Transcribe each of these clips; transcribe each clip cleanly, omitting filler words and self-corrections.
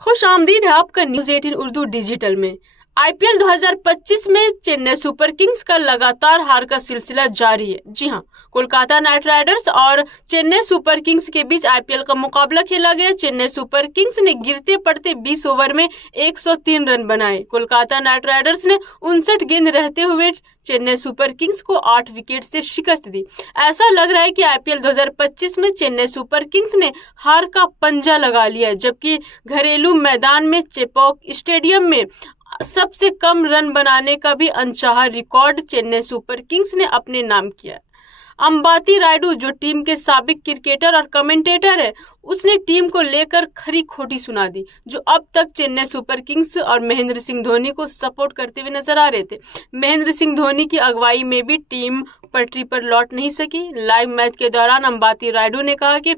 खुश आमदीद है आपका न्यूज 18 उर्दू डिजिटल में। आईपीएल 2025 में चेन्नई सुपर किंग्स का लगातार हार का सिलसिला जारी है। जी हां, कोलकाता नाइट राइडर्स और चेन्नई सुपर किंग्स के बीच आईपीएल का मुकाबला खेला गया। चेन्नई सुपर किंग्स ने गिरते पड़ते 20 ओवर में 103 रन बनाए। कोलकाता नाइट राइडर्स ने 59 गेंद रहते हुए चेन्नई सुपर किंग्स को 8 विकेट से शिकस्त दी। ऐसा लग रहा है कि आईपीएल 2025 में चेन्नई सुपर किंग्स ने हार का पंजा लगा लिया है, जबकि घरेलू मैदान में चेपॉक स्टेडियम में सबसे कम रन बनाने का भी अनचाहा रिकॉर्ड चेन्नई सुपर किंग्स ने अपने नाम किया है। अंबाती रायडू, जो टीम के साबिक क्रिकेटर और कमेंटेटर है, उसने टीम को लेकर खरी खोटी सुना दी, जो अब तक चेन्नई सुपर किंग्स और महेंद्र सिंह धोनी को सपोर्ट करते हुए नजर आ रहे थे। महेंद्र सिंह धोनी की अगुवाई में भी टीम पटरी पर लौट नहीं सकी। लाइव मैच के दौरान अंबाती रायडू ने कहा कि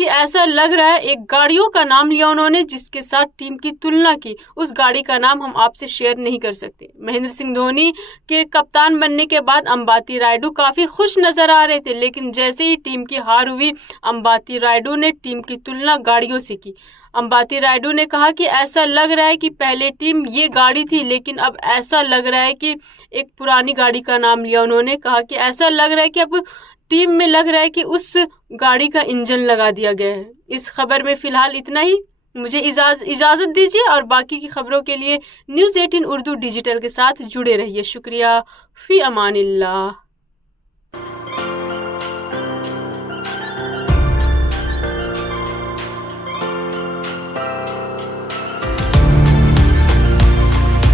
ऐसा लग रहा है, एक गाड़ियों का नाम लिया उन्होंने जिसके साथ टीम की तुलना की। उस गाड़ी का नाम हम आपसे शेयर नहीं कर सकते। महेंद्र सिंह धोनी के कप्तान बनने के बाद अंबाती रायडू काफी खुश नजर आ रहे थे, लेकिन जैसे ही टीम की हार हुई, अंबाती रायडू ने टीम की तुलना गाड़ियों से की। अंबाती रायडू ने कहा कि ऐसा लग रहा है कि पहले टीम ये गाड़ी थी, लेकिन अब ऐसा लग रहा है कि एक पुरानी गाड़ी का नाम लिया उन्होंने। कहा कि ऐसा लग रहा है कि अब टीम में लग रहा है कि उस गाड़ी का इंजन लगा दिया गया है। इस खबर में फिलहाल इतना ही। मुझे इजाजत दीजिए और बाकी की खबरों के लिए न्यूज़ 18 उर्दू डिजिटल के साथ जुड़े रहिए। शुक्रिया। फी अमानिल्लाह।